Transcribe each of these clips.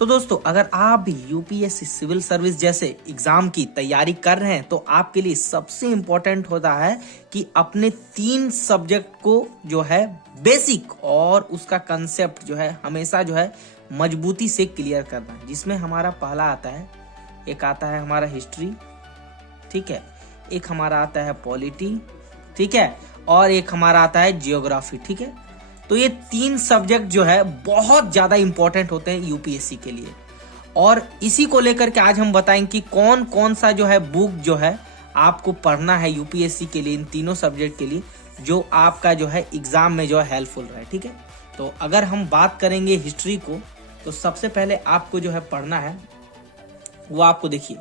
तो दोस्तों अगर आप भी यूपीएससी सिविल सर्विस जैसे एग्जाम की तैयारी कर रहे हैं तो आपके लिए सबसे इंपॉर्टेंट होता है कि अपने 3 सब्जेक्ट को जो है बेसिक और उसका कंसेप्ट जो है हमेशा जो है मजबूती से क्लियर करना है, जिसमें हमारा पहला आता है, एक आता है हमारा हिस्ट्री, ठीक है, एक हमारा आता है पॉलिटी, ठीक है, और एक हमारा आता है जियोग्राफी, ठीक है। तो ये 3 सब्जेक्ट जो है बहुत ज्यादा इंपॉर्टेंट होते हैं यूपीएससी के लिए, और इसी को लेकर के आज हम बताएंगे कि कौन कौन सा जो है बुक जो है आपको पढ़ना है यूपीएससी के लिए, इन तीनों सब्जेक्ट के लिए, जो आपका जो है एग्जाम में जो है हेल्पफुल रहे, ठीक है। तो अगर हम बात करेंगे हिस्ट्री को, तो सबसे पहले आपको जो है पढ़ना है वो आपको देखिए,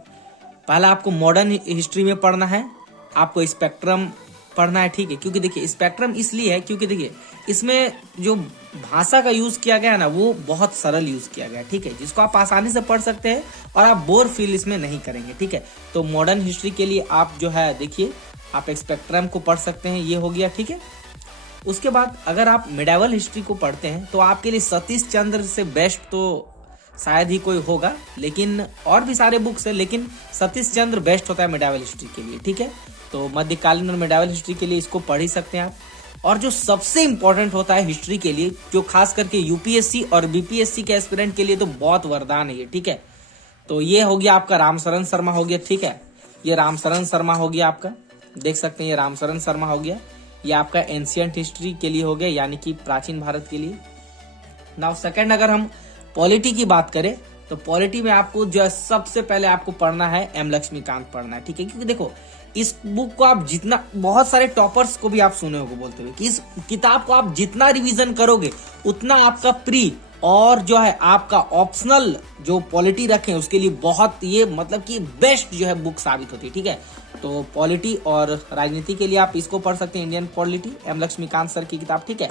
पहला आपको मॉडर्न हिस्ट्री में पढ़ना है, आपको स्पेक्ट्रम पढ़ना है, ठीक है। क्योंकि देखिए स्पेक्ट्रम इसलिए है क्योंकि देखिए इसमें जो भाषा का यूज किया गया है ना वो बहुत सरल यूज किया गया है, ठीक है, जिसको आप आसानी से पढ़ सकते हैं और आप बोर फील इसमें नहीं करेंगे, ठीक है। तो मॉडर्न हिस्ट्री के लिए आप जो है देखिए आप स्पेक्ट्रम को पढ़ सकते हैं, ये हो गया, ठीक है। उसके बाद अगर आप मिडाइवल हिस्ट्री को पढ़ते हैं तो आपके लिए सतीश चंद्र से बेस्ट तो शायद ही कोई होगा, लेकिन और भी सारे बुक्स है, लेकिन सतीश चंद्र बेस्ट होता है मिडाइवल हिस्ट्री के लिए, ठीक है। तो मध्यकालीन और मिडाइवल हिस्ट्री के लिए इसको पढ़ ही सकते हैं आप। और जो सबसे इंपॉर्टेंट होता है हिस्ट्री के लिए, जो खास करके यूपीएससी और बीपीएससी के एस्पिरेंट के लिए तो बहुत वरदान है ये, ठीक है। तो ये हो गया आपका रामशरण शर्मा हो गया, ठीक है, ये रामशरण शर्मा हो गया आपका, देख सकते हैं ये रामशरण शर्मा हो गया, ये आपका एंशियंट हिस्ट्री के लिए हो गया, यानी कि प्राचीन भारत के लिए। नाउ सेकंड अगर हम पॉलिटी की बात करें तो पॉलिटी में आपको जो है सबसे पहले आपको पढ़ना है एम लक्ष्मीकांत पढ़ना है, ठीक है। क्योंकि देखो इस बुक को आप जितना, बहुत सारे टॉपर्स को भी आप सुने होंगे बोलते हुए कि इस किताब को आप जितना रिवीजन करोगे उतना आपका प्री और जो है आपका ऑप्शनल जो पॉलिटी रखें उसके लिए बहुत, ये मतलब कि बेस्ट जो है बुक साबित होती है, ठीक है। तो पॉलिटी और राजनीति के लिए आप इसको पढ़ सकते हैं, Indian polity, M Laxmikanth sir की किताब, ठीक है।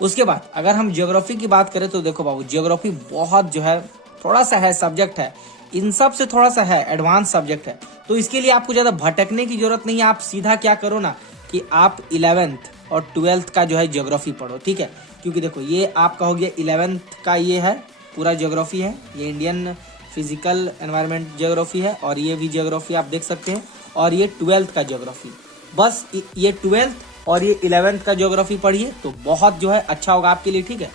उसके बाद अगर हम ज्योग्राफी की बात करें तो देखो बाबू, ज्योग्राफी बहुत जो है थोड़ा सा है सब्जेक्ट है, इन सब से थोड़ा सा है एडवांस सब्जेक्ट है, तो इसके लिए आपको ज्यादा भटकने की जरूरत नहीं है। आप सीधा क्या करो ना कि आप 11th और 12th का जो है ज्योग्राफी पढ़ो, ठीक है। क्योंकि देखो ये आपका हो गया 11th का, ये है पूरा ज्योग्राफी है, ये इंडियन फिजिकल एनवायरनमेंट ज्योग्राफी है, और ये भी ज्योग्राफी आप देख सकते हैं, और ये 12th का ज्योग्राफी, बस ये 12th और ये 11th का ज्योग्राफी पढ़िए तो बहुत जो है अच्छा होगा आपके लिए, ठीक है।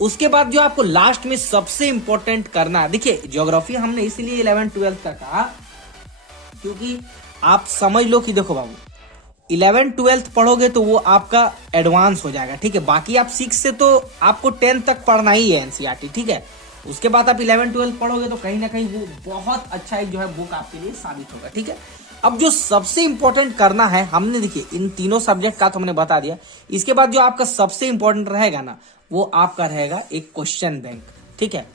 उसके बाद जो आपको लास्ट में सबसे इंपॉर्टेंट करना है, देखिए ज्योग्राफी हमने इसीलिए 11th 12th का कहा क्योंकि आप समझ लो कि देखो बाबू 11th 12th पढ़ोगे तो वो आपका एडवांस हो जाएगा, ठीक है। बाकी आप 6 से तो आपको 10th तक पढ़ना ही है एनसीईआरटी, ठीक है। उसके बाद आप 11th 12th पढ़ोगे तो कहीं ना कहीं वो बहुत अच्छा एक जो है बुक आपके लिए साबित होगा, ठीक है। अब जो सबसे इंपॉर्टेंट करना है, हमने देखिए इन तीनों सब्जेक्ट का तो हमने बता दिया, इसके बाद जो आपका सबसे इंपॉर्टेंट रहेगा ना वो आपका रहेगा एक क्वेश्चन बैंक, ठीक है।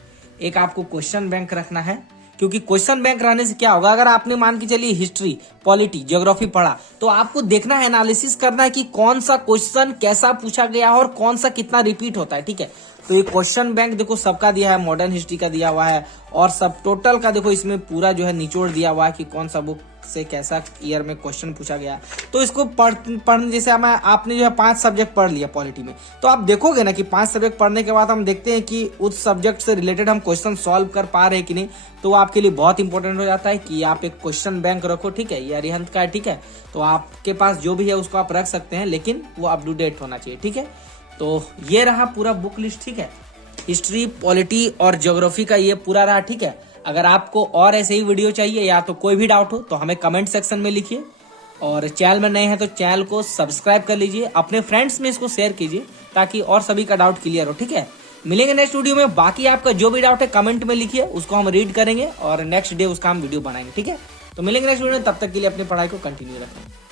एक आपको क्वेश्चन बैंक रखना है, क्योंकि क्वेश्चन बैंक रहने से क्या होगा, अगर आपने मान के चलिए हिस्ट्री, पॉलिटी, ज्योग्राफी पढ़ा तो आपको देखना है, एनालिसिस करना है कि कौन सा क्वेश्चन कैसा पूछा गया और कौन सा कितना रिपीट होता है, ठीक है। तो ये क्वेश्चन बैंक देखो सबका दिया है, मॉडर्न हिस्ट्री का दिया हुआ है, और सब टोटल का देखो इसमें पूरा जो है निचोड़ दिया हुआ है कि कौन सा बुक से कैसा ईयर में क्वेश्चन पूछा गया। तो इसको पढ़ने जैसे आपने जो है 5 सब्जेक्ट पढ़ लिया पॉलिटी में, तो आप देखोगे ना कि 5 सब्जेक्ट पढ़ने के बाद हम देखते हैं कि उस सब्जेक्ट से रिलेटेड हम क्वेश्चन सॉल्व कर पा रहे हैं कि नहीं, तो आपके लिए बहुत इंपॉर्टेंट हो जाता है कि आप एक क्वेश्चन बैंक रखो, ठीक है। ये अरिहंत का है, ठीक है, तो आपके पास जो भी है उसको आप रख सकते हैं, लेकिन वो अप टू डेट होना चाहिए, ठीक है। तो ये रहा पूरा बुक लिस्ट, ठीक है, हिस्ट्री, पॉलिटी और ज्योग्राफी का ये पूरा रहा, ठीक है। अगर आपको और ऐसे ही वीडियो चाहिए या तो कोई भी डाउट हो तो हमें कमेंट सेक्शन में लिखिए, और चैनल में नए हैं तो चैनल को सब्सक्राइब कर लीजिए, अपने फ्रेंड्स में इसको शेयर कीजिए ताकि और सभी का डाउट क्लियर हो, ठीक है। मिलेंगे नेक्स्ट वीडियो में, बाकी आपका जो भी डाउट है कमेंट में लिखिए, उसको हम रीड करेंगे और नेक्स्ट डे उसका हम वीडियो बनाएंगे, ठीक है। तो मिलेंगे नेक्स्ट वीडियो में, तब तक के लिए अपनी पढ़ाई को कंटिन्यू रखें।